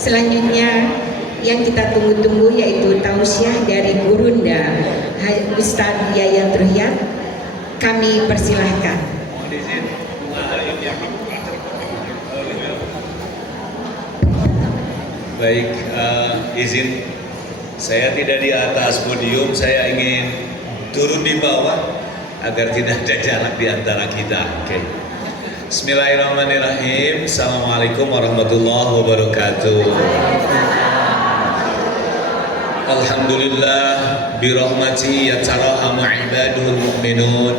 Selanjutnya yang kita tunggu-tunggu yaitu tausiah dari Gurunda Ustadz Yayat Ruhyat. Kami persilahkan. Baik, izin saya tidak di atas podium, saya ingin turun di bawah agar tidak ada jarak di antara kita. Oke. Bismillahirrahmanirrahim. Assalamualaikum warahmatullahi wabarakatuh. Alhamdulillah birahmatihi yatarahamu ibadul mu'minun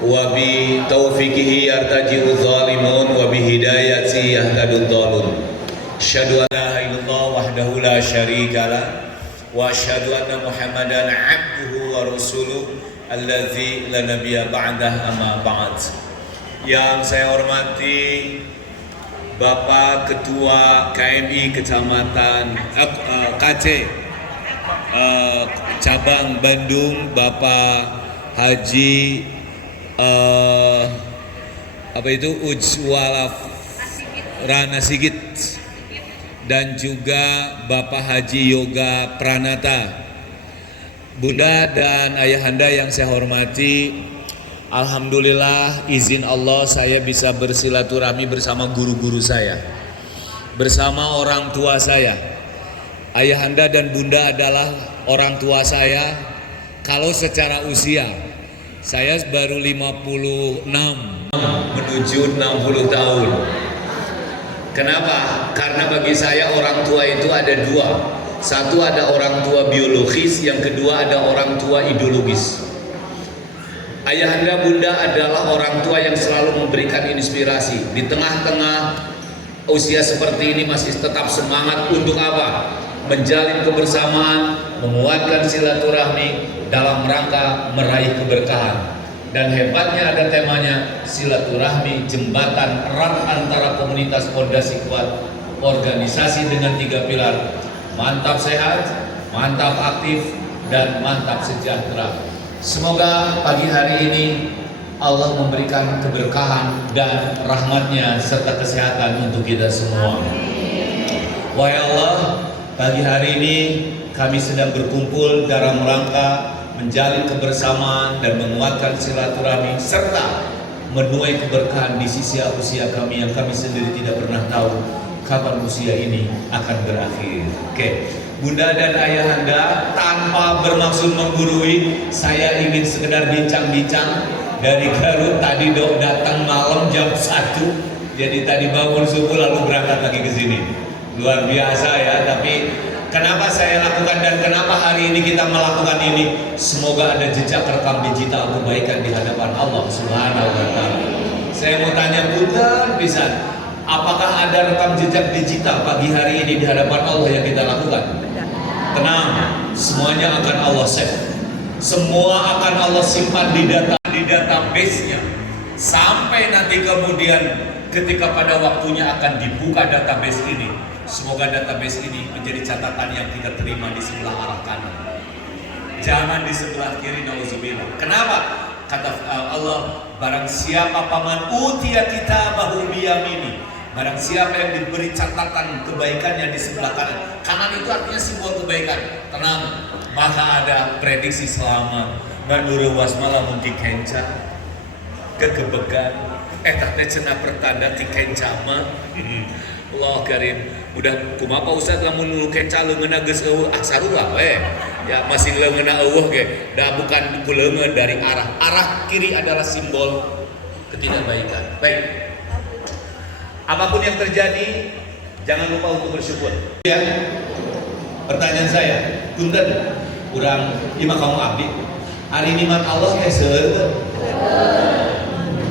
wa bi taufiqihi yartaji'u zalimun wa bi hidayati yahtadud dhalun. Asyhadu an la ilaha illallah wahdahu la syarika lah wa asyhadu anna Muhammadan abduhu wa rasuluh alladzi la nabiyya ba'dah amma ba'd. Yang saya hormati Bapak Ketua KMI Kecamatan KC Cabang Bandung, Bapak Haji Ujwala Rana Sigit, dan juga Bapak Haji Yoga Pranata. Bunda dan ayahanda yang saya hormati, alhamdulillah izin Allah saya bisa bersilaturahmi bersama guru-guru saya, bersama orang tua saya. Ayahanda dan bunda adalah orang tua saya. Kalau secara usia saya baru 56 menuju 60 tahun. Kenapa? Karena bagi saya orang tua itu ada dua. Satu ada orang tua biologis, yang kedua ada orang tua ideologis. Ayahanda bunda adalah orang tua yang selalu memberikan inspirasi. Di tengah-tengah usia seperti ini masih tetap semangat untuk apa? Menjalin kebersamaan, menguatkan silaturahmi dalam rangka meraih keberkahan. Dan hebatnya ada temanya silaturahmi jembatan erat antara komunitas fondasi kuat organisasi dengan 3 pilar: mantap sehat, mantap aktif, dan mantap sejahtera. Semoga pagi hari ini Allah memberikan keberkahan dan rahmatnya serta kesehatan untuk kita semua. Wahai Allah, pagi hari ini kami sedang berkumpul dalam rangka menjalin kebersamaan dan menguatkan silaturahmi serta menuai keberkahan di sisi usia kami yang kami sendiri tidak pernah tahu kapan usia ini akan berakhir. Oke, bunda dan ayahanda, tanpa bermaksud menggurui, saya ingin sekedar bincang-bincang. Dari Garut tadi datang malam jam 1, jadi tadi bangun subuh lalu berangkat lagi ke sini. Luar biasa ya, tapi kenapa saya lakukan dan kenapa hari ini kita melakukan ini? Semoga ada jejak rekam digital kebaikan di hadapan Allah Subhanahu wa Ta'ala. Saya mau tanya Bunda bisa, apakah ada rekam jejak digital pagi hari ini di hadapan Allah yang kita lakukan? Tenang, semuanya akan Allah save. Semua akan Allah simpan di database-nya. Sampai nanti kemudian ketika pada waktunya akan dibuka database ini, semoga database ini menjadi catatan yang kita terima di sebelah arah kanan, jangan di sebelah kiri, nauzubillah. Kenapa? Kata Allah, barang siapa paman utia kitabahu biyamini, barang siapa yang diberi catatan kebaikannya di sebelah kanan. Kanan itu artinya simbol kebaikan. Tenang, maka ada prediksi selama manuru wasmala mungkin kenca kekebekan teh cenah pertanda ti kencama. Allah karim. Udah kumaha Ustaz lamun nu kenca leungeunna geus eueuh sarua we. Ya masih leungeunna eueuh ge. Da bukan ku leungeun dari arah kiri adalah simbol ketidakbaikan. Baik. Apapun yang terjadi, jangan lupa untuk bersyukur. Ya. Pertanyaan saya, punten urang ieu mah kamu abdi. Ari nikmat Allah teh seueur.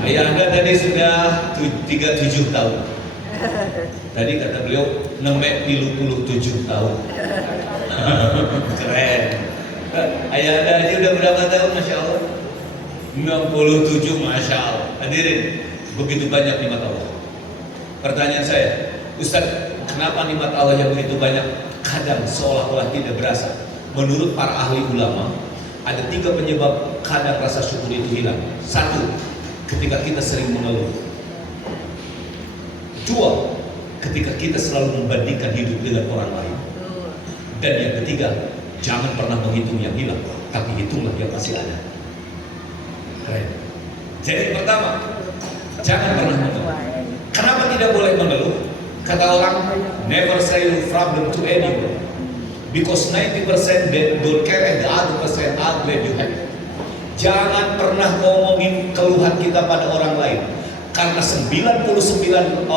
Ayahanda tadi sudah 37 tahun. Tadi kata beliau nembe 37 tahun. Keren. Ayahanda aja udah berapa tahun, Masya Allah? 67, Masya Allah. Hadirin, begitu banyak nikmat Allah. Pertanyaan saya, Ustaz, kenapa nikmat Allah yang begitu banyak kadang seolah-olah tidak berasa? Menurut para ahli ulama, ada 3 penyebab kadang rasa syukur itu hilang. 1, ketika kita sering mengeluh. 2, ketika kita selalu membandingkan hidup dengan orang lain. Dan yang ketiga, jangan pernah menghitung yang hilang, tapi hitunglah yang masih ada. Keren. Jadi pertama, jangan pernah mengeluh. Kenapa tidak boleh mengeluh? Kata orang, never say your problem to anyone, because 90% they don't care and the other percent are glad you have. Jangan pernah ngomongin keluhan kita pada orang lain, karena 99%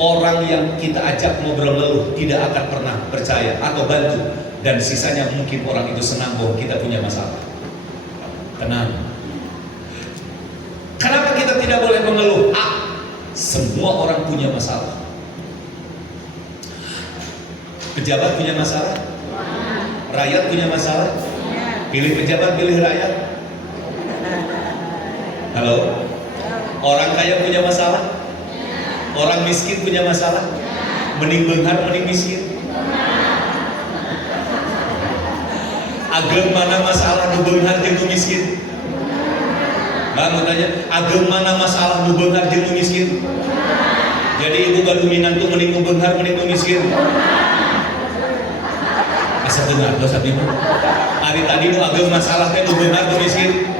orang yang kita ajak ngobrol ngeluh tidak akan pernah percaya atau bantu, dan sisanya mungkin orang itu senang bahwa kita punya masalah. Tenang. Kenapa kita tidak boleh mengeluh? Semua orang punya masalah. Pejabat punya masalah, rakyat punya masalah. Pilih pejabat, pilih rakyat. Halo? Orang kaya punya masalah, orang miskin punya masalah. Mending benghar, mending miskin. Ageng mana masalah nu benghar jeung nu miskin? Bang, mau tanya, ageng mana masalah nu benghar jeung nu miskin? Jadi ibu gaduh minantu mending nu benghar, mending nu miskin. Asa beungar dos abdi mah. Ari tadi nu ageng masalah teh nu benghar nu miskin.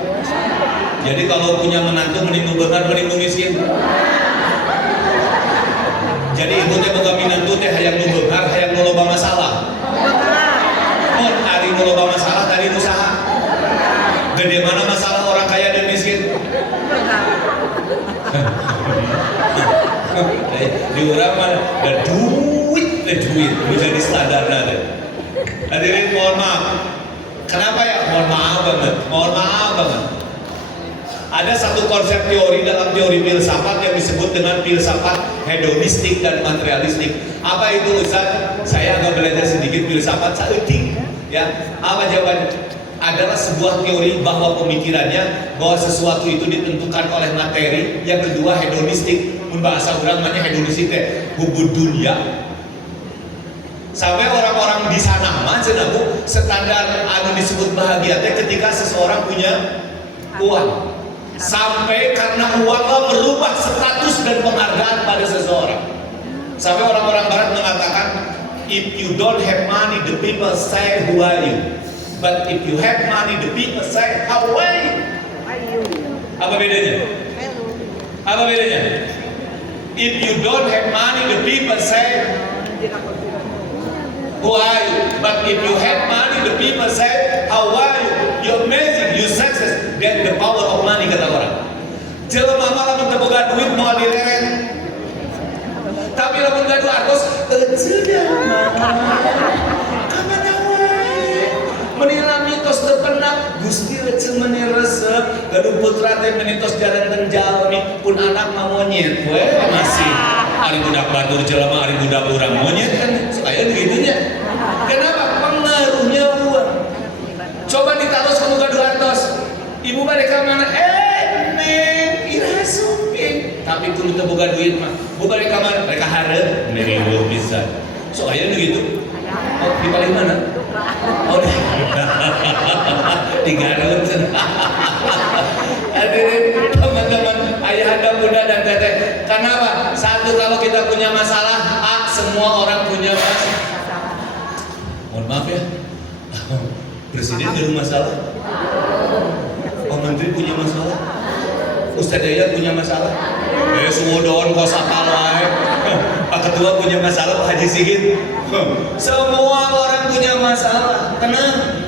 Jadi kalau punya menantu mending nu benghar, mending nu miskin. Jadi ibu teh boga minantu teh hayang nu benghar, hayang nu loba masalah. Mun ari nu loba masalah tadi nu saha? Gede mana masalah orang kaya dan miskin? Di urang mah da duit bisa di standarna teh. Hadirin mohon maaf. Kenapa ya? Mohon maaf banget. Ada satu konsep teori dalam teori filsafat yang disebut dengan filsafat hedonistik dan materialistik. Apa itu Ustaz? Saya agak belajar sedikit filsafat saeutik. Ya, apa jawabannya? Adalah sebuah teori bahwa pemikirannya bahwa sesuatu itu ditentukan oleh materi. Yang kedua hedonistik. Mun bahasa urang mah hedonistik teh hubud dunia. Sampai orang-orang di sana mah cenah Bu, standar anu disebut bahagia teh ketika seseorang punya uang. Sampai karena uanglah merubah status dan penghargaan pada seseorang. Sampai orang-orang barat mengatakan, if you don't have money, the people say who are you? But if you have money, the people say how are you? Apa bedanya? Apa bedanya? If you don't have money, the people say who are you? But if you have money, the people say how are you? You're amazing, you success. Then the power of money, kata orang. Jelema mah lamun teu boga duit moal direret. Tapi lamun gaduh artos, eceuna. Kamana wae. Menila mitos teu pernah Gusti eceu meuni resep, gaduh putra teh menitos jaranten jalmi, pun anak mah monyet we masih. Ari budak batur jelema, ari budak urang monyet kan supaya begitunya. Kenapa? Pengaruhnya uang. Coba ditaros kamu gaduh artos. Ibu balik ke mana? Neng, ira sumping. Tapi kudu teu boga duit mah. Bu balik ke mana? Mereka hareup, meriweuh bisa. So aya nu gitu. Oh, di paling mana? Oh, di Garut. Hadirin teman-teman, ayahanda, bunda dan teteh. Kenapa? Satu, kalau kita punya masalah, semua orang punya masalah. Mohon maaf ya. Presiden ada masalah. Pak Menteri punya masalah. Ustadz Yayat punya masalah. Suwodon kosakal wae. Pak Ketua punya masalah, Pak Haji Sigit. Semua orang punya masalah. Tenang.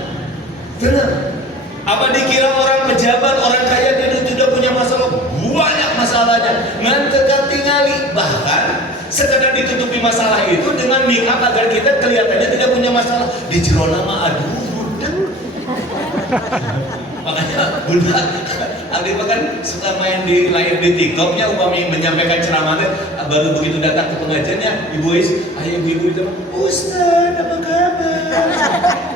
Apa dikira orang pejabat, orang kaya dia tidak punya masalah? Banyak masalahnya. Ngan tegak tingali. Bahkan sekedar ditutupi masalah itu dengan make up agar kita kelihatannya tidak punya masalah. Di jero nama aduh. Makanya bunda Aldi kan suka main di layar di TikToknya, upami menyampaikan ceramahnya, baru begitu datang ke pengajiannya, ibu is, ibu itu, Ustaz apa kabar?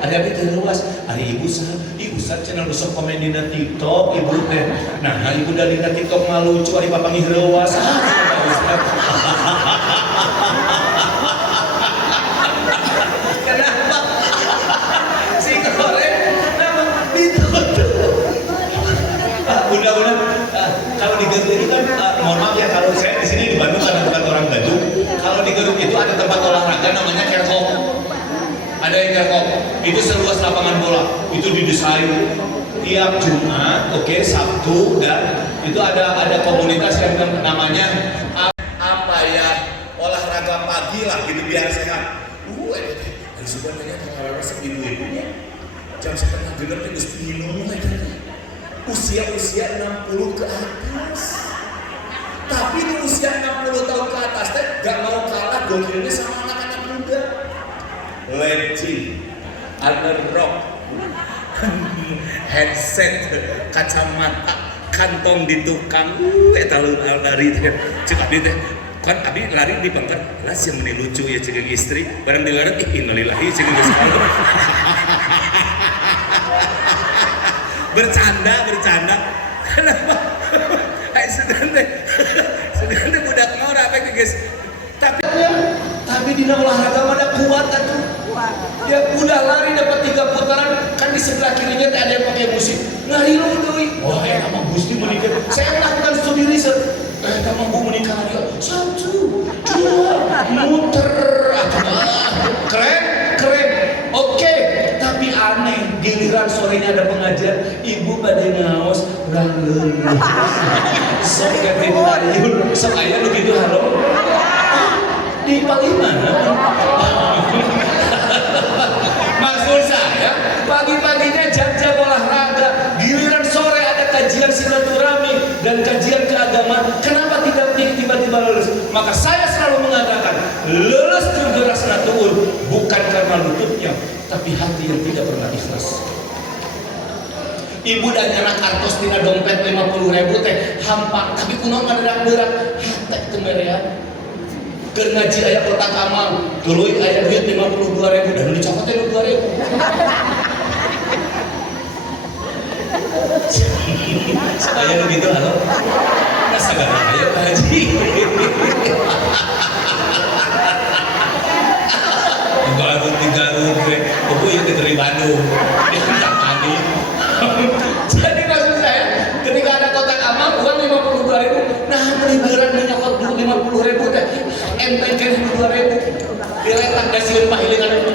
Ada apa itu luas? Hari ibu sah channel rusuk komen di TikTok ibu teh. Nah ibu dari TikTok mah lucu, hari papangi heuwas. Kenapa? Si goreng Bunda-bunda, kalau di Garut itu kan, mohon maaf ya, kalau saya di sini di Bandung karena bukan orang Bandung. Kalau di olahraga namanya kerhok. Ada yang kerhok, itu seluas lapangan bola. Itu didesain tiap Jumat, Sabtu, dan itu ada komunitas yang namanya apa ya, olahraga pagi lah gitu biar sehat. Harus sudah banyak olahraga ibu-ibunya. Jam 6:30 itu minum lagi. Usia 60 ke atas. Tapi di usia 60 tahun ke atas teh gak mau kalah gokilnya sama anak-anak muda. Legging, underrock, headset, kacamata, kantong di tukang, lalu lari cek abdi teh. Kan abdi lari di bangker, lah sih meni lucu ya cek istri, barang dilarang innalillahi cek geus kalau. Bercanda. Kenapa? Hai sedang teh budak mau apa guys? Tapi di olahraga mana kuat atuh. Dia udah lari dapat 3 putaran, kan di sebelah kirinya ada yang pakai musik. Lari lu deui. Wah, eta mah Gusti menikah. Saya lakukan studi riset. Eta mah bu menikah dia. 1, 2, muter. Keren. Oke, tapi aneh. Giliran sorenya ada pengajian, ibu pada ngaos rangleul. Sok kete ayun, sok aya nu kitu halo. Di paling mana? Maksud saya, pagi-paginya jam-jam olahraga, giliran sore ada kajian silaturahmi dan kajian keagamaan. Kenapa tidak tiba-tiba lulus? Maka saya selalu mengatakan, lulus tergeras natuur bukan karena lututnya, tapi hati yang tidak pernah ikhlas. Ibu dan anak artos tina dompet 50.000 teh hampa, tapi kunaon ngaderak-derak hate teu merean. Keur ngaji aya kotak amal, tuluy aya duit 52.000 dan dicopot teh 2.000. Saya begitu halo. Sagala aya haji. Garut we. Ibu ieu teh dari Bandung. Dia tidak panik. Jadi maksud saya, ketika ada kotak amal uang 52.000, nah liburan menyokot 50.000 teh enteng kan 2.000 diletak dasiun pahilingan itu.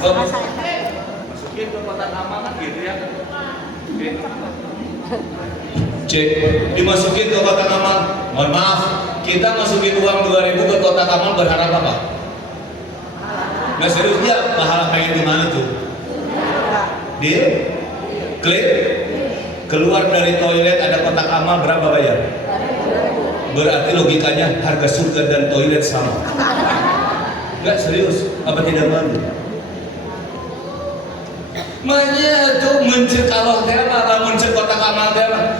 Masukin ke kotak amal kan gitu ya. Oke. Cek, dimasukin ke kotak amal. Mohon maaf, kita masukin uang 2.000 ke kotak amal berharap apa? Nggak serius ya, pahala pengen di mana tuh? Dia klik, keluar dari toilet ada kotak amal berapa bayar? Berarti logikanya harga surga dan toilet sama. Nggak serius, apa tidak malu? Makanya tuh mencet Allah tema, mencet kotak amal tema.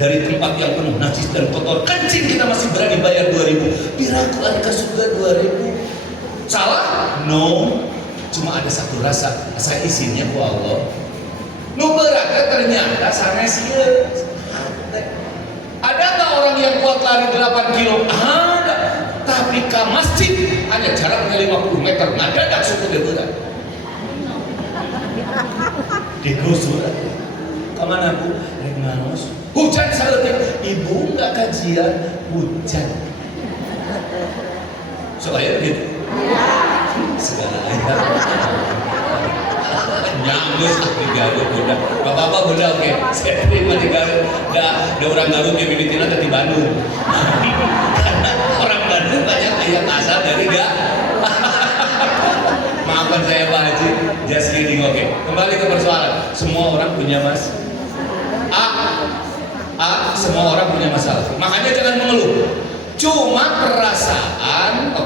Dari tempat yang penuh najis dan kotor, kencing kita masih berani bayar 2.000. Piraku harga surga 2.000. Salah? No. Cuma ada satu rasa isinya ku Allah. Nu beratnya ternyata sanes ieu. Ada nggak orang yang kuat lari 8 kilo? Ada. Tapi ke masjid hanya jaraknya 50 meter. Ngadadak suku dia berat. Digusur. Kemana bu? Rek ngaos. Hujan saeutik. Ibu nggak kajian hujan. Supaya gitu. Segala ayat. Nyambus di Garut bunda. Bapak-bapak bunda oke. Saya terima di Garut. Ada orang Garut yang militina di Bandung. Karena orang Bandung banyak yang asal dari maafkan saya Pak Haji. Just kidding oke. Kembali ke persoalan. Semua orang punya mas. Semua orang punya masalah. Makanya jangan mengeluh. Cuma perasaan,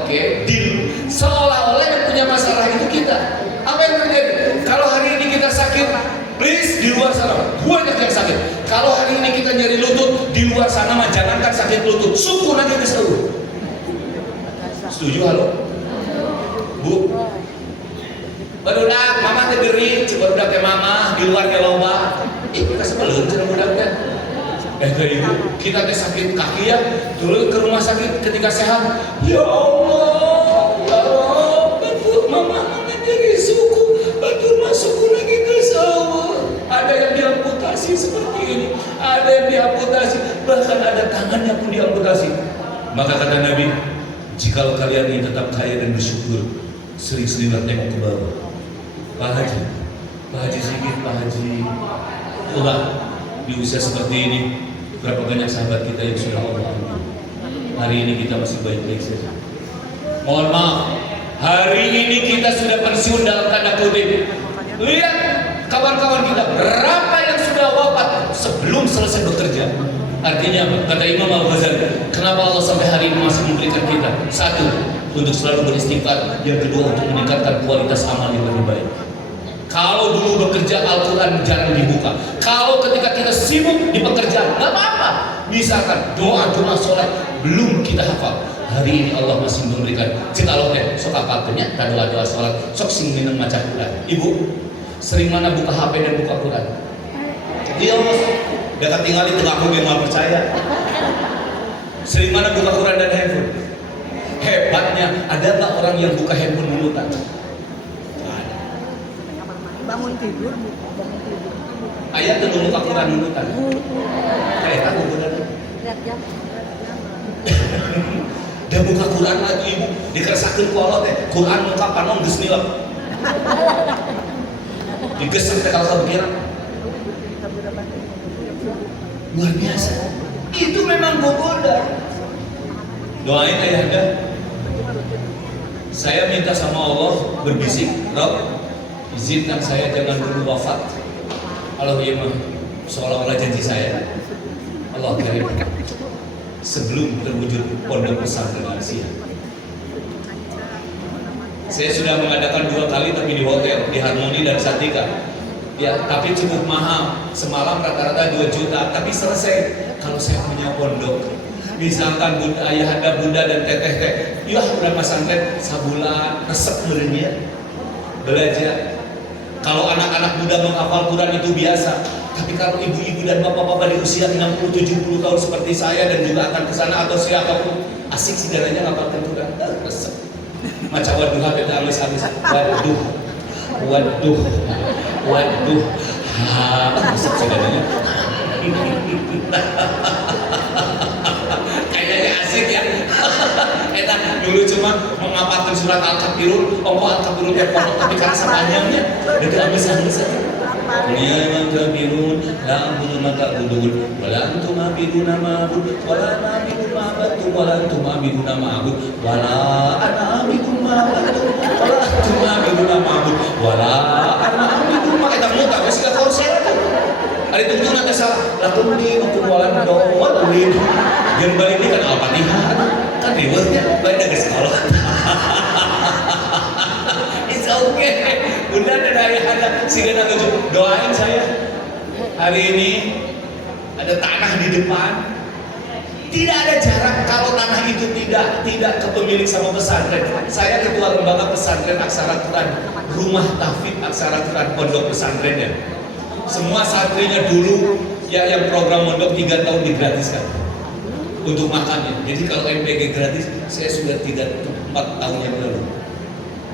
seolah-olah yang punya masalah itu kita. Apa yang terjadi? Kalau hari ini kita sakit, please di luar sana banyak yang sakit. Kalau hari ini kita nyeri lutut, di luar sana mah jangankan sakit lutut, suku nanti diseluruh. Setuju halo? Bu? Barudak, mama tegeri, coba udah ke mama, di luar ke loba. Kita sebelum cenah budaknya. Ibu, kita teh sakit kaki ya, dulu ke rumah sakit ketika sehat. Ya Allah, bantu mama jadi suku, bantu masuk lagi ke sawah. Ada yang diamputasi seperti ini, ada yang diamputasi, bahkan ada tangannya pun diamputasi. Maka kata Nabi, Jikalau kalian ingin tetap kaya dan bersyukur, sering-seringlah tengok ke bawah. Pak Haji Sigit, Pak Haji, coba di usia seperti ini, berapa banyak sahabat kita yang sudah Allah ampuni. Hari ini kita masih baik-baik saja. Mohon maaf, hari ini kita sudah pensiun dalam tanda kutip. Lihat kawan-kawan kita, berapa yang sudah wafat sebelum selesai bekerja. Artinya apa? Kata Imam Al-Ghazali, kenapa Allah sampai hari ini masih memberikan kita? Satu, untuk selalu beristighfar. Yang kedua, untuk meningkatkan kualitas amal yang lebih baik. Kalau dulu bekerja, Al-Quran jarang dibuka. Kalau ketika kita sibuk di pekerjaan, nggak apa-apa. Misalkan doa-doa sholat belum kita hafal. Hari ini Allah masih memberikan. Cita Allah sok apalnya, doa-doa sholat, sok sing minum maca Quran. Ibu, sering mana buka HP dan buka Quran? Iya bos, dekat tinggal di tengah aku yang nggak percaya. Sering mana buka Quran dan handphone? Hebatnya, ada nggak orang yang buka handphone nunutan? Bangun tidur. Ayat tuh buka Quran nunutan. Kayak aku benar. Lihat jam. Dia buka Quran lagi ibu, dikeresakin kolot ya. Quran muka panon bismillah. Digeser teh kalau kepikiran. Luar biasa. Itu memang gogoda. Doain ayahanda. Saya minta sama Allah berbisik, Rob, izinkan saya jangan dulu wafat. Allah ya mah, seolah-olah janji saya. Allah kirim sebelum terwujud pondok pesantren Asia. Saya sudah mengadakan 2 kali tapi di hotel, di Harmoni dan Satika. Ya, tapi cukup mahal. Semalam rata-rata 2 juta, tapi selesai. Kalau saya punya pondok, misalkan bunda, ayahanda, bunda dan teteh-teh, ya udah pesantren sabulan, resep merenya belajar. Kalau anak-anak muda menghafal Quran itu biasa, tapi kalau ibu-ibu dan bapak-bapak di usia 60-70 tahun seperti saya dan juga akan ke sana atau siapapun, asik segalanya ngapalkan Quran, resep. Macam waduh kita alis-alis, waduh, resep segalanya. Kayaknya asik ya. Enak dulu cuma menghafalkan surat Al-Kafirun, Al-Kafirun yang pondok tapi karena panjangnya itu habis-habis saja. Ya Al-Kafirun, la abudu maka budun, wala antum abiduna ma'bud, wala na'budu ma'bud, wala antum abiduna ma'bud, wala ana abidun ma'bud, wala antum abiduna ma'bud, wala ana abidun ma'bud. Kita muta masih ka konser tuh. Hari itu nanti salah, lakum di hukum-walan dawalin. Yang balik ini kan Al-Fatihah, kan rewardnya baik dari sekolah. It's okay. Bunda dan ayahanda sehingga nanti doain saya. Hari ini ada tanah di depan. Tidak ada jarak kalau tanah itu tidak kepemilik sama pesantren. Saya ketua lembaga pesantren Aksara Quran, rumah tahfidz Aksara Quran pondok pesantrennya. Semua santrinya dulu ya yang program mondok 3 tahun digratiskan untuk makannya. Jadi kalau MPG gratis, saya sudah 3-4 tahun yang lalu.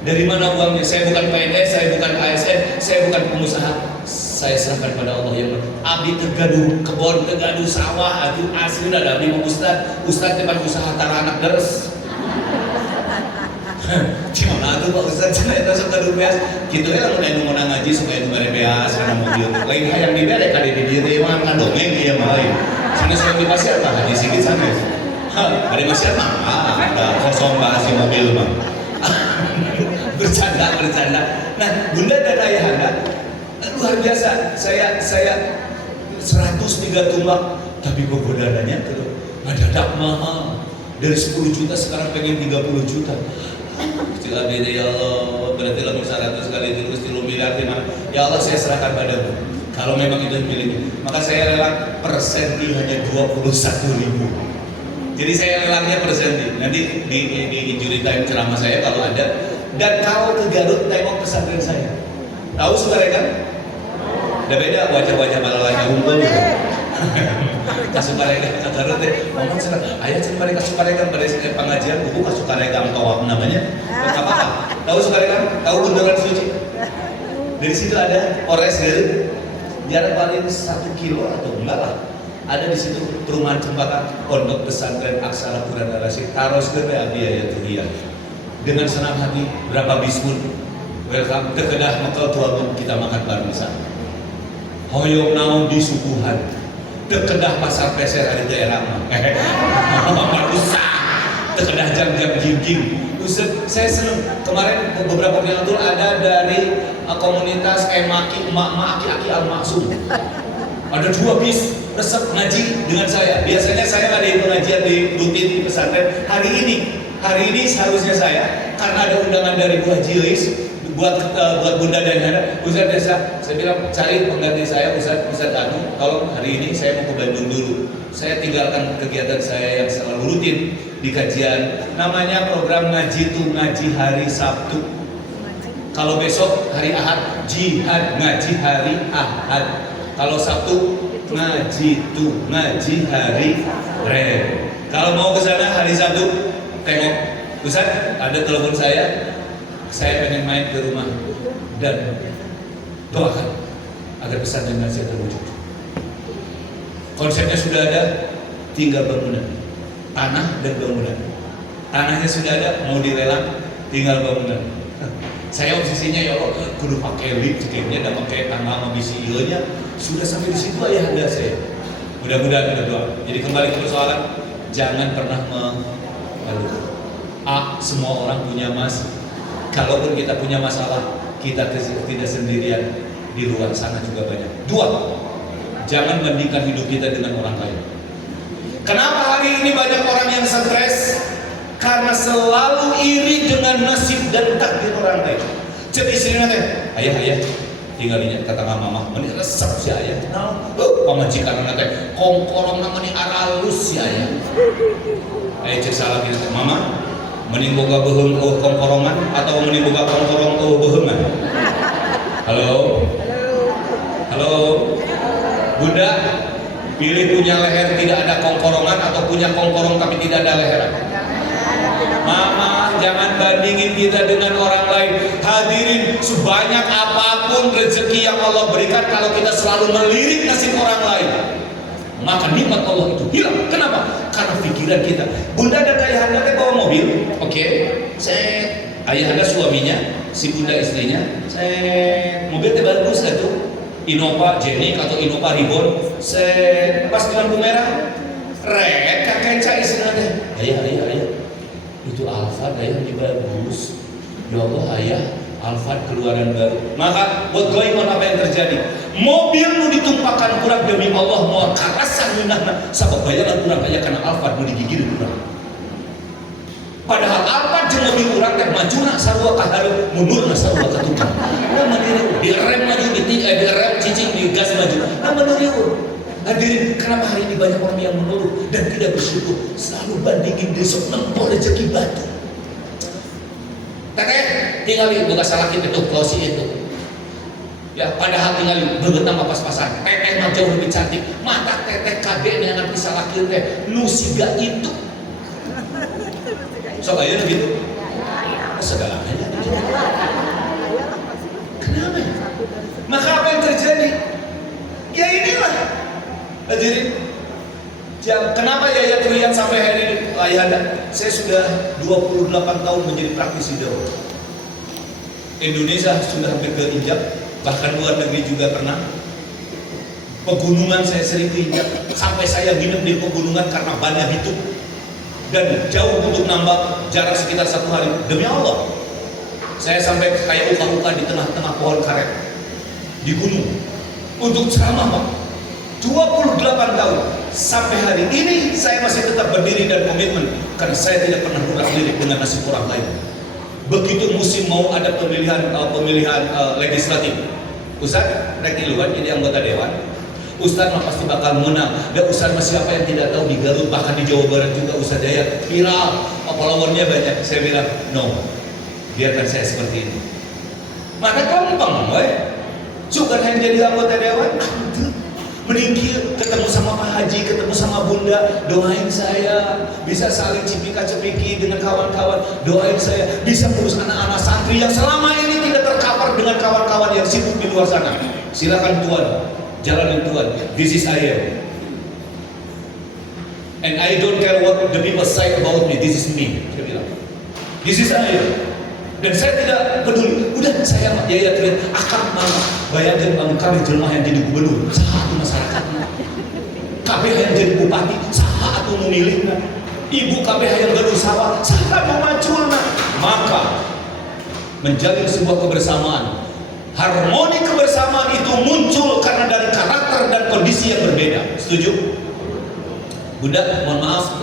Dari mana uangnya? Saya bukan PNS, saya bukan ASN, saya bukan pengusaha. Saya serahkan pada Allah yang abdi tergaduh kebon, tergaduh sawah, aduh asli udah abdi mau Ustad depan usaha tara anak deres. Gimana tuh Pak Ustad? Saya tak suka beas. Gitu ya kalau mau ngaji supaya itu bare beas karena mobil. Lain yang dibere kali di diri mah kan dongeng dia main. Sana saya di pasir apa? Di sini sana. Ada masih mah ada kosong bahas mobil mah. Bercanda. Nah, bunda dan ayahanda luar biasa. Saya 103 tumbak, tapi gogodananya terus mendadak mahal. Dari 10 juta sekarang pengen 30 juta. Istilah beda ya Allah, berarti lebih 100 kali terus 3 miliar mana? Ya Allah saya serahkan padamu. Kalau memang itu miliknya, maka saya lelang per senti hanya 21.000. Jadi saya lelangnya per senti. Nanti di injury time ceramah saya kalau ada. Dan kalau ke Garut tengok pesantren saya, tahu saudara kan? Udah beda wajah-wajah malalanya unggul. Kasukaregang ke Garut deh. Ngomong senang. Ayah cuma mereka sukaregang pada pengajian buku kasukaregang tawaf namanya. Apa? Tahu sukaregang? Tahu bundaran suci? Dari situ ada Polres Garut. Jarak paling 1 kilo atau enggak lah. ada di situ perumahan Cempaka, Pondok Pesantren Aksara Purana Rasyid, taros gede abiyaya tuhian. Dengan senang hati, berapa bis pun, welcome, kekedah mekal tuamun kita makan bareng sana. Hoyong naon di sukuhan, kekedah pasar peser ada daerah mah, usah, kekedah jam-jam jing-jing. Ustaz, saya senang kemarin beberapa bulan lalu ada dari komunitas Maki Aki Al-Maksum. Ada 2 bis resep ngaji dengan saya. Biasanya saya ada pengajian di rutin di pesantren. Hari ini seharusnya saya, karena ada undangan dari Bu Haji Yois buat Bunda dan Hana, Ustaz Desa, saya bilang cari pengganti saya, Ustaz Anu, tolong hari ini saya mau ke Bandung dulu. Saya tinggalkan kegiatan saya yang selalu rutin di kajian. Namanya program ngaji itu ngaji hari Sabtu. Kalau besok hari Ahad, jihad ngaji hari Ahad. Kalau Sabtu ngaji tuh ngaji hari Reb. Kalau mau ke sana hari Sabtu tengok, Ustaz ada telepon saya pengen main ke rumah dan doakan agar pesantren saya terwujud. Konsepnya sudah ada, tinggal bangunan, tanah dan bangunan. Tanahnya sudah ada, mau dilelang, tinggal bangunan. Saya obsesinya ya Allah, kudu pakai lift, cekiknya dan pakai tangga sama BCIO-nya. Sudah sampai di situ ayah anda saya. Mudah-mudahan berdoa. Jadi kembali ke persoalan, jangan pernah mengeluh. Semua orang punya masalah. Kalaupun kita punya masalah, kita tidak sendirian. Di luar sana juga banyak. 2, jangan bandingkan hidup kita dengan orang lain. Kenapa hari ini banyak orang yang stres? Karena selalu iri dengan nasib dan takdir orang lain. Cek istrinya teh, ayah, tinggalinya kata mama, meni resep si ayah. Pamajikan teh, kongkorong namanya aralus si ayah. Ayah cek salah kita, mama, mending boga beheung kongkorongan atau mending boga kongkorong beheungan? Halo, Bunda, pilih punya leher tidak ada kongkorongan atau punya kongkorong tapi tidak ada leher? Mama, jangan bandingin kita dengan orang lain. Hadirin, sebanyak apapun rezeki yang Allah berikan, kalau kita selalu melirik nasib orang lain, maka nikmat Allah itu hilang. Kenapa? Karena pikiran kita. Bunda dan ayah anda bawa mobil, oke? Ayah anda suaminya, si bunda istrinya, mobilnya bagus lah tuh, Innova Jenik atau Innova Ribbon. Pas di lampu merah, kakek cai istrinya, ayah. Itu Alphard ayah lebih bagus. Ya Allah ayah, Alphard keluaran baru. Maka what going on, apa yang terjadi? Mobil nu ditumpahkan kurang demi Allah mau karasan minahna sabab bayaran kurang kaya karena Alphard nu digigir kurang. Padahal Alphard jeung mobil kurang teh majuna sarua ka hareup, mundurna sarua ka tukang. Direm maju direm cicing di gas maju. Menurut hadirin, kenapa hari ini banyak orang yang mengeluh dan tidak bersyukur? Selalu bandingin besok nempel rezeki batu. Teteh, tinggalin buka salah kita itu, klosi itu. Ya, padahal tinggalin begetna mah pas-pasan. Teteh mah jauh lebih cantik. Mata teteh kade dengan bisa laki teh nu siga itu. So ayeuna gitu. Segalanya. Kenapa? Maka apa yang terjadi? Ya inilah. Hadirin, kenapa Yayat Rian sampai hari ini? Ayahanda, saya sudah 28 tahun menjadi praktisi dakwah. Indonesia sudah hampir keinjak, bahkan luar negeri juga pernah. Pegunungan saya sering keinjak, sampai saya nginep di pegunungan karena banyak itu. Dan jauh untuk nambah jarak sekitar 1 hari. Demi Allah, saya sampai kayak uka-uka di tengah-tengah pohon karet di gunung untuk ceramah, Pak. 28 tahun sampai hari ini saya masih tetap berdiri dan komitmen karena saya tidak pernah lirik dengan nasib orang lain. Begitu musim mau ada pemilihan legislatif, Ustaz rek iluan jadi anggota dewan, Ustaz mah pasti bakal menang. Dan Ustaz mah siapa yang tidak tahu di Garut, bahkan di Jawa Barat juga Ustaz Dayat viral, followernya banyak. Saya bilang no, biarkan saya seperti ini. Maka gampang, juga yang jadi anggota dewan. Mending ketemu sama Pak Haji, ketemu sama Bunda, doain saya bisa saling cipika-cipiki dengan kawan-kawan, doain saya bisa urus anak-anak santri yang selama ini tidak tercover dengan kawan-kawan yang sibuk di luar sana. Silakan Tuhan, jalanin Tuhan, this is I am. And I don't care what the people say about me. This is me. Saya bilang. This is I. Dan saya tidak peduli. Udah saya ya terlihat akan mama. Bayangkan bangun kami jelmah yang jadi gubernur. Satu masyarakatnya. Kami yang jadi bupati. Saha atau memilih. Ibu kami yang gaduh sawah. Saha mau maju. Maka menjalin sebuah kebersamaan. Harmoni kebersamaan itu muncul karena dari karakter dan kondisi yang berbeda. Setuju? Bunda, mohon maaf.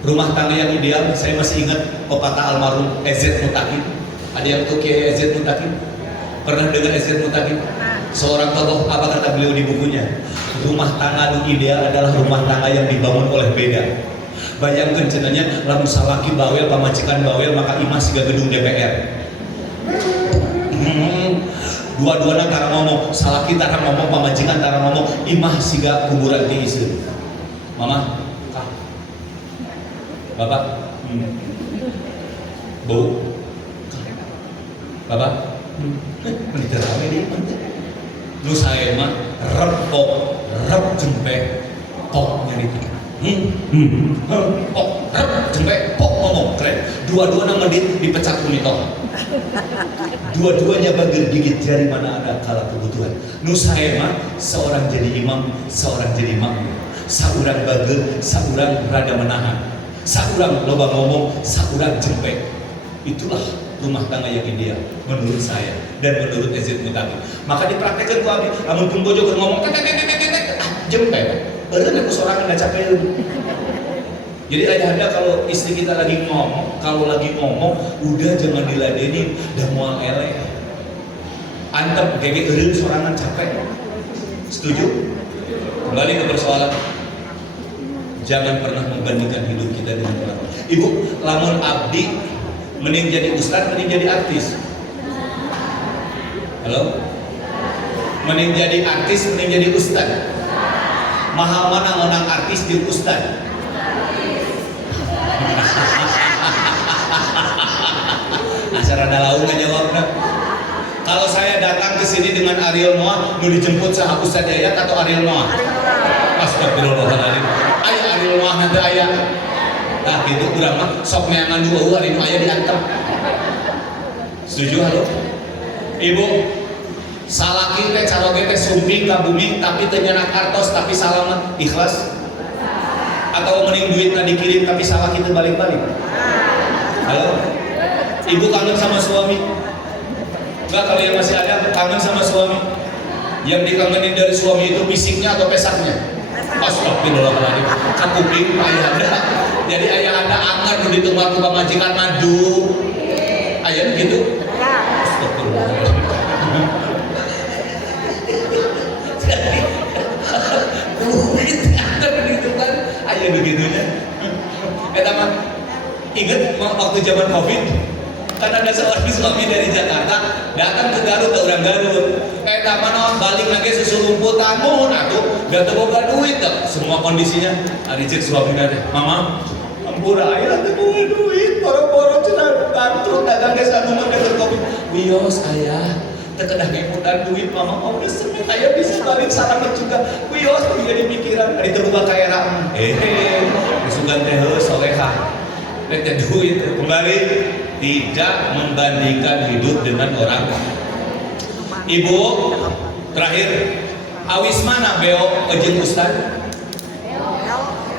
Rumah tangga yang ideal, saya masih ingat pepatah almarhum EZ Mutakin. Ada yang tahu Kiai EZ Mutakin? Pernah dengar EZ Mutakin? Seorang tokoh, apa kata beliau di bukunya? Rumah tangga yang ideal adalah rumah tangga yang dibangun oleh beda. Bayangkan cenanya, lamun salaki bawel, pamajikan bawel, maka imah siga gedung DPR. Dua-duanya tara ngomong, salaki tara ngomong, pamajikan tara ngomong, imah siga kuburan ti iseun. Mama, Kak, Bapak, Bau, Bapak, menikah rame di mana? Nu saya mah repok, rep jempek, pok nyari. Pok, rep jempek, pok ngomong keren. Dua-duanya ngedit dipecat monitor. Dua-duanya bagel gigit jari mana ada kala kebutuhan. Nu saya mah seorang jadi imam, seorang jadi makmum. Saurang bagel, saurang rada menahan. Saurang loba ngomong, saurang jempek. Itulah rumah tangga yang ideal menurut saya dan menurut EZ Mutakin. Maka dipraktekkan ku abdi, lamun pun bojokeun ngomong jempek. Eureun aku sorangan da capek. Jadi ayahanda kalau istri kita lagi ngomong, udah jangan diladenin, dah moal eleh. Antep gege eureun sorangan capek. Setuju? Kembali ke persoalan. Jangan pernah membandingkan hidup kita dengan orang. Ibu, lamun abdi mending jadi ustaz, mending jadi artis. Halo? Mending jadi artis, mending jadi ustaz. Mahal mana ngonang artis di ustaz? Acara ada laung ngejawabna. Kalau saya datang ke sini dengan Ariel Noah, mau dijemput sama Ustaz Yayat atau Ariel Noah? Astagfirullahaladzim. Ayah Ariel Noah nanti ayah. Nah gitu kurang mah sok neangan dua hari nu ayah diantar. Setuju halo? Ibu, salaki teh caroge teh sumping ka bumi tapi teu nyeunat artos tapi salamet ikhlas? Atau mending duitna dikirim tapi salah kita balik-balik? Halo? Ibu kangen sama suami? Enggak, kalau yang masih ada kangen sama suami. Yang dikangenin dari suami itu fisiknya atau pesaknya? Astagfirullahaladzim. Kapuping ayah anda. Jadi ayah anda anggar di tempat pamajikan madu. Ayah gitu? Astagfirullahaladzim. Anggar begitu kan? Ayah begitunya. Mah ingat waktu zaman COVID. Kan ada seorang suami dari Jakarta datang ke Garut, ke orang Garut. Mana balik lagi susulumputan, mohon atuh, gak terboga duit tak. Semua kondisinya, ada cek suami teh, mama, ampura ayah terboga duit, boro-boro cina bantu dagang ke satu mana berkopi. Wios ayah, terkedah ngemutan duit, mama mau disemit, ayah bisa balik salamnya juga. Wios juga di pikiran, ada terboga kayak ram. Disugan teh soleha, lihat duit kembali. Tidak membandingkan hidup dengan orang. Ibu, terakhir, awis mana beo ejeng ustad?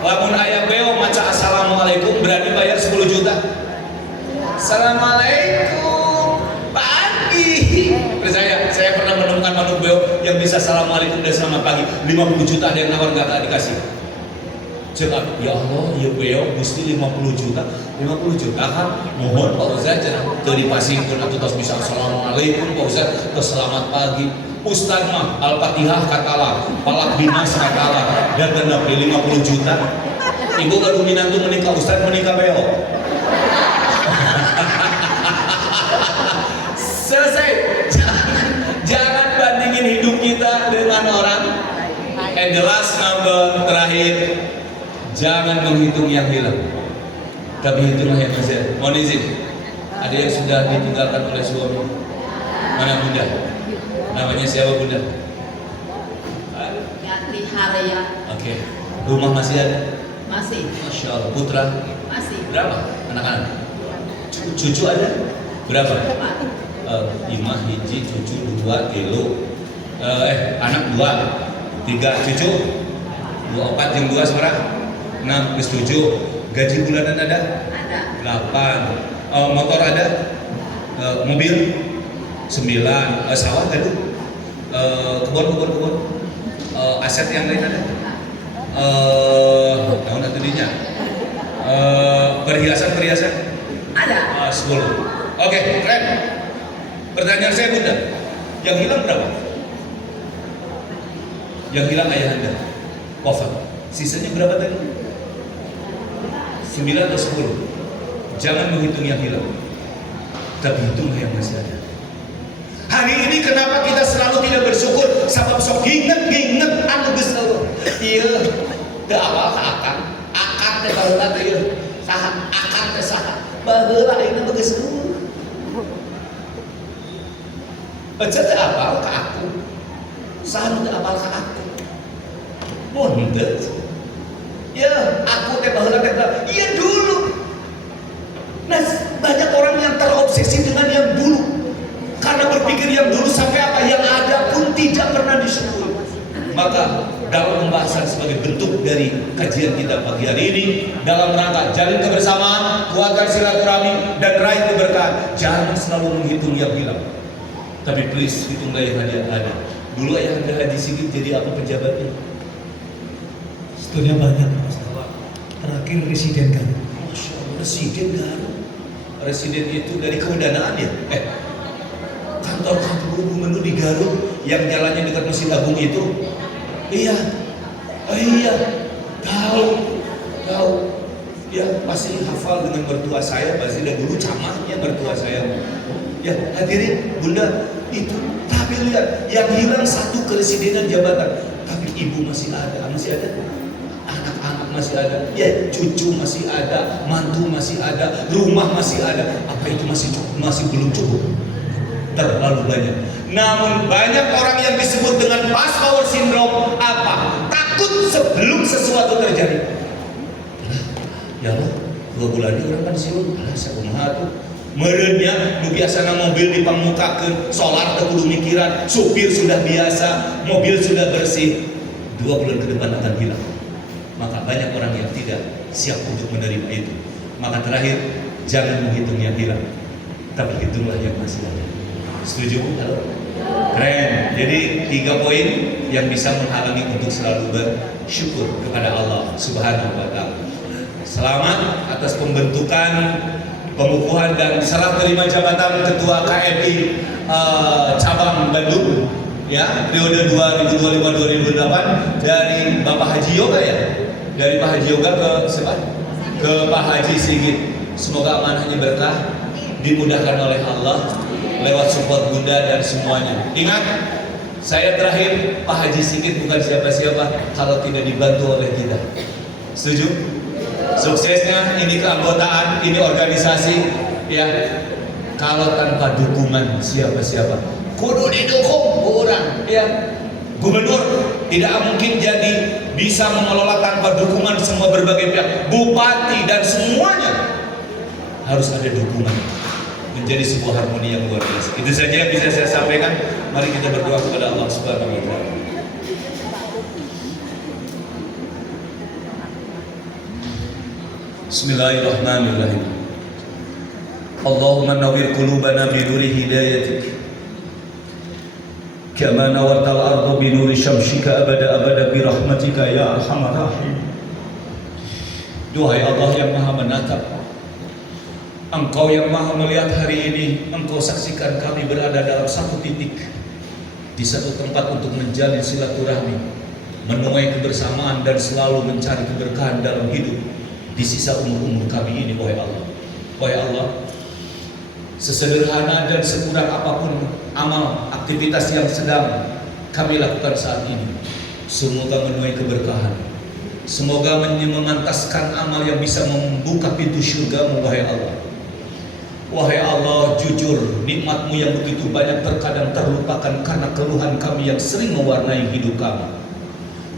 Lamun aya beo maca assalamualaikum berani bayar 10 juta. Assalamualaikum pagi. Percaya, saya pernah menemukan manuk beo yang bisa assalamualaikum dan selamat pagi. 50 juta ada yang nawar gak dikasih. Cekak, ya Allah, ya beo mesti 50 juta. 50 juta kan, mohon Pak Ustaz jangan dipasingkan atau terus bisa assalamualaikum Pak Ustaz, terus selamat pagi. Ustaz mah Al-Fatihah katalah, palak dinas katalah, dan denda 50 juta. Ibu gak dominan tuh menikah Ustaz menikah beo. Selesai. Jangan bandingin hidup kita dengan orang. And the last number terakhir, jangan menghitung yang hilang. Tapi hitunglah yang masih ada. Mohon izin, ada yang sudah ditinggalkan oleh suami. Mana bunda? Namanya siapa bunda? Yati Harya. Oke. Rumah masih ada? Masih. Masya Allah. Putra Masih. berapa anak-anak? Cucu ada berapa? 5 hiji, cucu 2, telu. Anak 2, 3 cucu, 24 jeung 2 seberapa? 6 plus 7. Gaji bulanan ada? Ada. 8. Motor ada? Mobil? 9. Sawah ada? Kebun. Aset yang lain ada? Tahun atau dinya? Perhiasan? Ada. 10. Oke, keren. Pertanyaan saya Bunda, yang hilang berapa? Yang hilang ayah Anda, wafat. Sisanya berapa tadi? 9 atau 10? Jangan menghitung yang hilang, tapi hitunglah yang masih ada. Hari ini kenapa kita selalu tidak bersyukur? Sabab sok inget anu geus Allah. Ieu teu apal ka akang. Akang teh baheula teh ieu. Saha? Akang teh saha? Baheula ayeuna mah geus eueuh. Baca teh apal ka aku. Saha nu teu apal ka aku? Mun teu. Ya, aku teh baheula teh iya dulu. Nah, banyak orang yang terobsesi dengan yang dulu. Karena berpikir yang dulu sampai apa yang ada pun tidak pernah disyukuri. Maka dalam pembahasan sebagai bentuk dari kajian kita pagi hari ini dalam rangka jalin kebersamaan, kuatkan silaturahmi dan raih keberkahan, jangan selalu menghitung yang hilang. Tapi please hitunglah yang ada. Dulu ayah Anda Haji Sigit jadi apa pejabatnya? Sebetulnya banyak Mas Tawa. Terakhir Residen Garut. Masya Allah, Residen Garut. Residen itu dari keundanaan ya? Kantor gubernur di Garut yang jalannya dekat Masjid Agung itu, iya, tahu, ya pasti hafal dengan mertua saya, pasti dan dulu camahnya mertua saya. Ya hadirin Bunda itu, tapi lihat yang hilang satu keresidenan jabatan, tapi ibu masih ada, anak-anak masih ada, ya cucu masih ada, mantu masih ada, rumah masih ada, apa itu masih belum cukup? Terlalu banyak. Namun banyak orang yang disebut dengan fast power syndrome apa? Takut sebelum sesuatu terjadi. Ya Allah, 2 bulan ini orang kan siun, sakumaha tuh. Meureunnya nu biasana mobil dipangmukakeun, solar teu kudu mikiran, supir sudah biasa, mobil sudah bersih. 2 bulan ke depan akan hilang. Maka banyak orang yang tidak siap untuk menerima itu. Maka terakhir, jangan menghitung yang hilang, tapi hitunglah yang masih ada. Setuju? Halo? Keren. Jadi 3 poin yang bisa menghalangi untuk selalu bersyukur kepada Allah Subhanahu wa Ta'ala. Selamat atas pembentukan, pengukuhan dan serah terima jabatan Ketua KMI cabang Bandung ya, periode 2025-2028 dari Bapak Haji Yoga ya. Dari Pak Haji Yoga ke Pak Haji Sigit. Semoga amanahnya berkah, dimudahkan oleh Allah lewat support Bunda dan semuanya. Ingat, saya terakhir Pak Haji Sigit bukan siapa-siapa kalau tidak dibantu oleh kita. Setuju? Suksesnya ini keanggotaan, ini organisasi ya. Kalau tanpa dukungan siapa-siapa, kudu didukung orang ya. Gubernur tidak mungkin jadi bisa mengelola tanpa dukungan semua berbagai pihak. Bupati dan semuanya harus ada dukungan, menjadi sebuah harmoni yang luar biasa. Itu saja yang bisa saya sampaikan. Mari kita berdoa kepada Allah Subhanahu wa Ta'ala. Bismillahirrahmanirrahim. Allahumma nawwir qulubana bi nuri hidayatik kama nawartal arda bi nuri syamsika abada bi rahmatika ya arhamar rahim. Duhai Allah yang Maha menatap, Engkau yang Maha melihat hari ini, Engkau saksikan kami berada dalam satu titik, di satu tempat untuk menjalin silaturahmi, menuai kebersamaan dan selalu mencari keberkahan dalam hidup di sisa umur kami ini. Wahai Allah, sesederhana dan sekurang apapun amal aktivitas yang sedang kami lakukan saat ini, semoga menuai keberkahan, semoga memantaskan amal yang bisa membuka pintu surga-Mu. Wahai Allah, jujur nikmat-Mu yang begitu banyak terkadang terlupakan karena keluhan kami yang sering mewarnai hidup kami.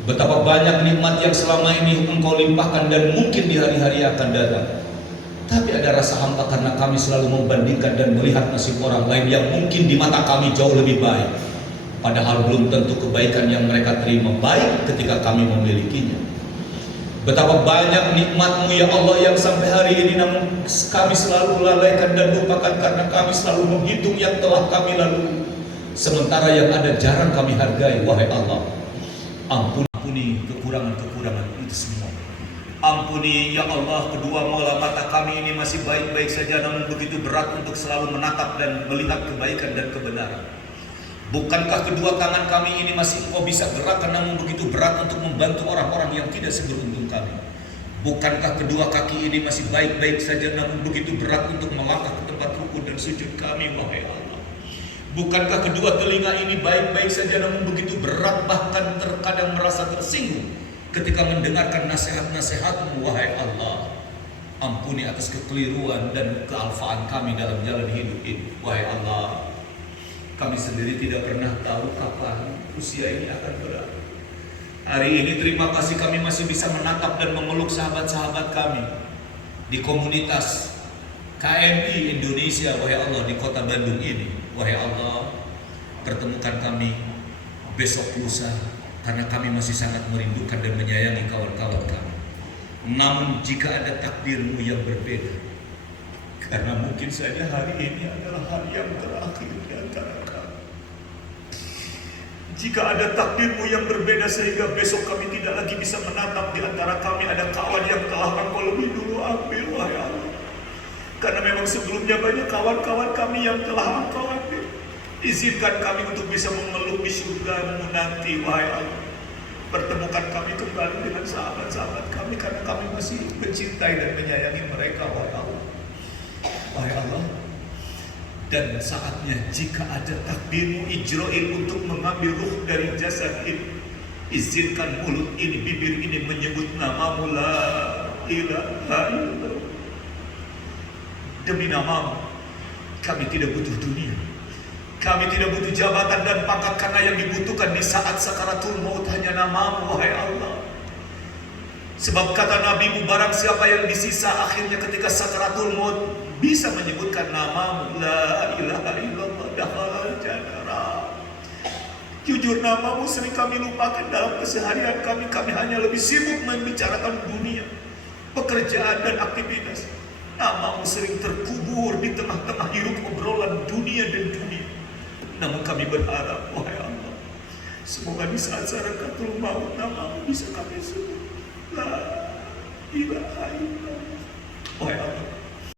Betapa banyak nikmat yang selama ini Engkau limpahkan dan mungkin di hari-hari akan datang. Tapi ada rasa hampa karena kami selalu membandingkan dan melihat nasib orang lain yang mungkin di mata kami jauh lebih baik. Padahal belum tentu kebaikan yang mereka terima baik ketika kami memilikinya. Betapa banyak nikmat-Mu ya Allah yang sampai hari ini namun kami selalu lalaikan dan lupakan karena kami selalu menghitung yang telah kami lalui. Sementara yang ada jarang kami hargai, wahai Allah. Ampuni kekurangan-kekurangan itu semua. Ampuni ya Allah kedua mata mata kami ini masih baik-baik saja namun begitu berat untuk selalu menatap dan melihat kebaikan dan kebenaran. Bukankah kedua tangan kami ini masih Engkau bisa gerakkan namun begitu berat untuk membantu orang-orang yang tidak seberuntung kami. Bukankah kedua kaki ini masih baik-baik saja namun begitu berat untuk melangkah ke tempat rukun dan sujud kami, wahai Allah. Bukankah kedua telinga ini baik-baik saja namun begitu berat bahkan terkadang merasa tersinggung ketika mendengarkan nasihat-nasihat-Mu, wahai Allah. Ampuni atas kekeliruan dan kealfaan kami dalam jalan hidup ini, wahai Allah. Kami sendiri tidak pernah tahu kapan usia ini akan berakhir. Hari ini terima kasih kami masih bisa menatap dan memeluk sahabat-sahabat kami di komunitas KMI Indonesia, wahai Allah, di kota Bandung ini. Wahai Allah, pertemukan kami besok lusa karena kami masih sangat merindukan dan menyayangi kawan-kawan kami. Namun jika ada takdir-Mu yang berbeda, karena mungkin saja hari ini adalah hari yang terakhir di antara kami. Jika ada takdir-Mu yang berbeda sehingga besok kami tidak lagi bisa menatap di antara kami ada kawan yang telah Engkau lebih dulu ambil, wahai Allah. Karena memang sebelumnya banyak kawan-kawan kami yang telah Engkau ambil. Izinkan kami untuk bisa memeluk di surga-Mu nanti, wahai Allah. Pertemukan kami kembali dengan sahabat-sahabat kami karena kami masih mencintai dan menyayangi mereka, wahai Allah. Wahai Allah, dan saatnya jika ada takdir-Mu Ijrail untuk mengambil ruh dari jasad ini, izinkan mulut ini, bibir ini menyebut nama-Mu, la ilaha illallah. Demi nama-Mu, kami tidak butuh dunia, kami tidak butuh jabatan dan pangkat, karena yang dibutuhkan di saat sakaratul maut hanya nama-Mu, wahai Allah. Sebab kata Nabi-Mu, barang siapa yang disisa akhirnya ketika sakaratul maut bisa menyebutkan nama-Mu, la ilaha illallah, dakhalal jannah. Jujur nama-Mu sering kami lupakan dalam keseharian kami. Kami hanya lebih sibuk membicarakan dunia, pekerjaan dan aktivitas. Nama-Mu sering terkubur di tengah-tengah hiruk obrolan dunia dan dunia. Namun kami berharap, wahai Allah, semoga di saat sakaratul maut nama-Mu bisa kami sebut, la ilaha illallah. Wahai Allah,